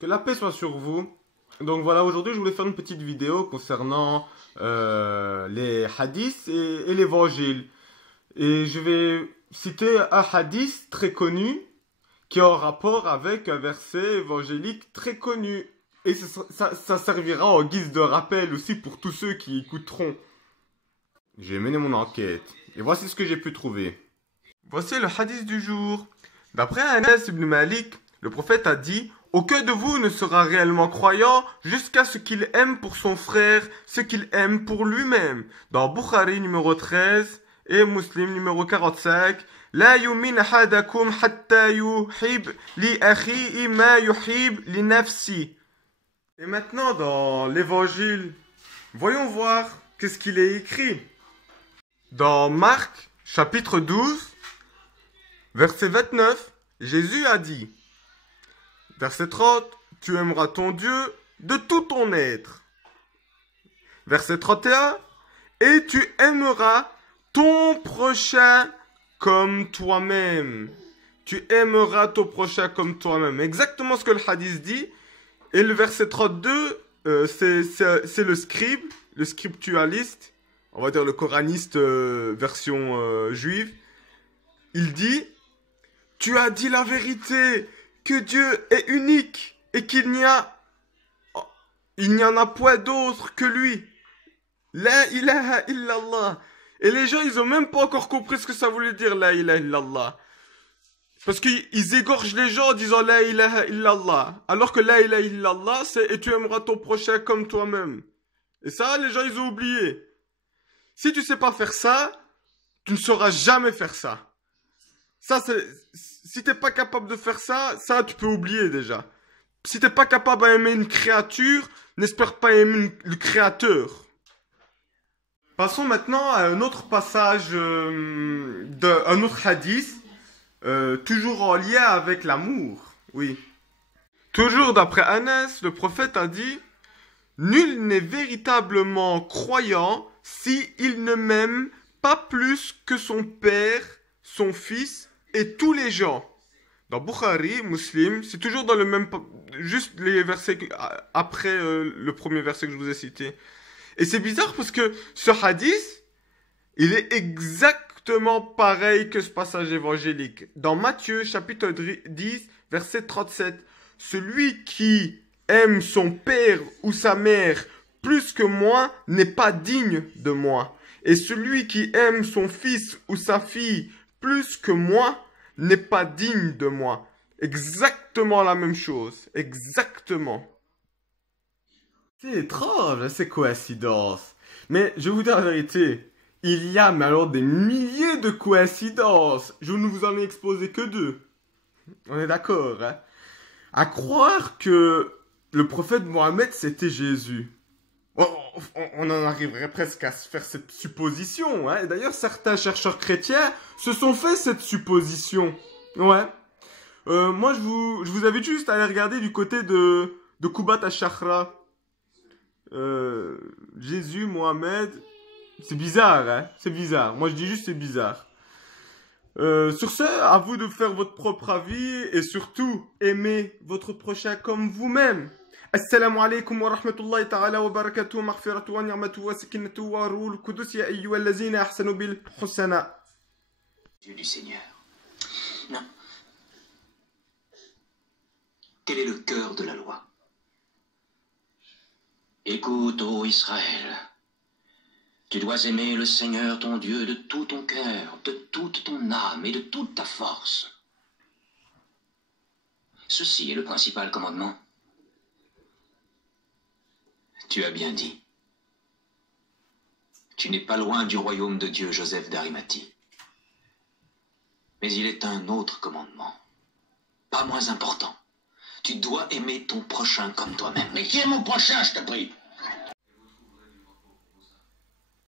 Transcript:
Que la paix soit sur vous. Donc voilà, aujourd'hui je voulais faire une petite vidéo concernant les hadiths et l'évangile. Et je vais citer un hadith très connu qui est en rapport avec un verset évangélique très connu. Et ça servira en guise de rappel aussi pour tous ceux qui écouteront. J'ai mené mon enquête. Et voici ce que j'ai pu trouver. Voici le hadith du jour. D'après Anas ibn Malik, le prophète a dit: aucun de vous ne sera réellement croyant jusqu'à ce qu'il aime pour son frère ce qu'il aime pour lui-même. Dans Bukhari numéro 13 et Muslim numéro 45, La yumin ahadakum hatta yuhib li akhihi ma yuhib li nafsi. Et maintenant dans l'évangile, voyons voir qu'est-ce qu'il est écrit. Dans Marc chapitre 12, verset 29, Jésus a dit: verset 30, tu aimeras ton Dieu de tout ton être. Verset 31, et tu aimeras ton prochain comme toi-même. Tu aimeras ton prochain comme toi-même. Exactement ce que le hadith dit. Et le verset 32, c'est le scribe, le scriptualiste, on va dire le coraniste version juive. Il dit: tu as dit la vérité, que Dieu est unique et qu'il n'y en a point d'autre que lui. La ilaha illallah. Et les gens, ils ont même pas encore compris ce que ça voulait dire, la ilaha illallah. Parce qu'ils égorgent les gens en disant la ilaha illallah. Alors que la ilaha illallah, c'est et tu aimeras ton prochain comme toi-même. Et ça, les gens, ils ont oublié. Si tu sais pas faire ça, tu ne sauras jamais faire ça. Ça, si t'es pas capable de faire ça, tu peux oublier déjà. Si t'es pas capable d'aimer une créature, n'espère pas aimer le créateur. Passons maintenant à un autre passage d'un autre hadith, toujours en lien avec l'amour. Oui. Toujours d'après Anas, le prophète a dit: nul n'est véritablement croyant si il ne m'aime pas plus que son père, son fils et tous les gens. Dans Bukhari, Muslim, c'est toujours dans le même... juste les versets après le premier verset que je vous ai cité. Et c'est bizarre parce que ce hadith, il est exactement pareil que ce passage évangélique. Dans Matthieu, chapitre 10, verset 37, celui qui aime son père ou sa mère plus que moi n'est pas digne de moi. Et celui qui aime son fils ou sa fille plus que moi n'est pas digne de moi. Exactement la même chose. Exactement. C'est étrange, ces coïncidences. Mais je vais vous dire la vérité. Il y a mais alors des milliers de coïncidences. Je ne vous en ai exposé que 2. On est d'accord, hein? À croire que le prophète Mohammed, c'était Jésus. On en arriverait presque à se faire cette supposition, hein. D'ailleurs, certains chercheurs chrétiens se sont fait cette supposition. Ouais. Moi, je vous invite juste à aller regarder du côté de Kubat al-Shakhra. Jésus, Mohamed, c'est bizarre, hein. C'est bizarre. Moi, je dis juste c'est bizarre. Sur ce, à vous de faire votre propre avis et surtout, aimez votre prochain comme vous-même. السلام عليكم ورحمة الله تعالى وبركاته مغفرة ونعمة وسكينة وروح القدس يا أيها الذين أحسنوا بالحسنى. Dieu du Seigneur. Non. Quel est le cœur de la loi? Écoute, ô Israël. Tu dois aimer le Seigneur ton Dieu de tout ton cœur, de toute ton âme et de toute ta force. Ceci est le principal commandement. Tu as bien dit. Tu n'es pas loin du royaume de Dieu, Joseph d'Arimathie. Mais il est un autre commandement, pas moins important. Tu dois aimer ton prochain comme toi-même. Mais qui est mon prochain, je te prie?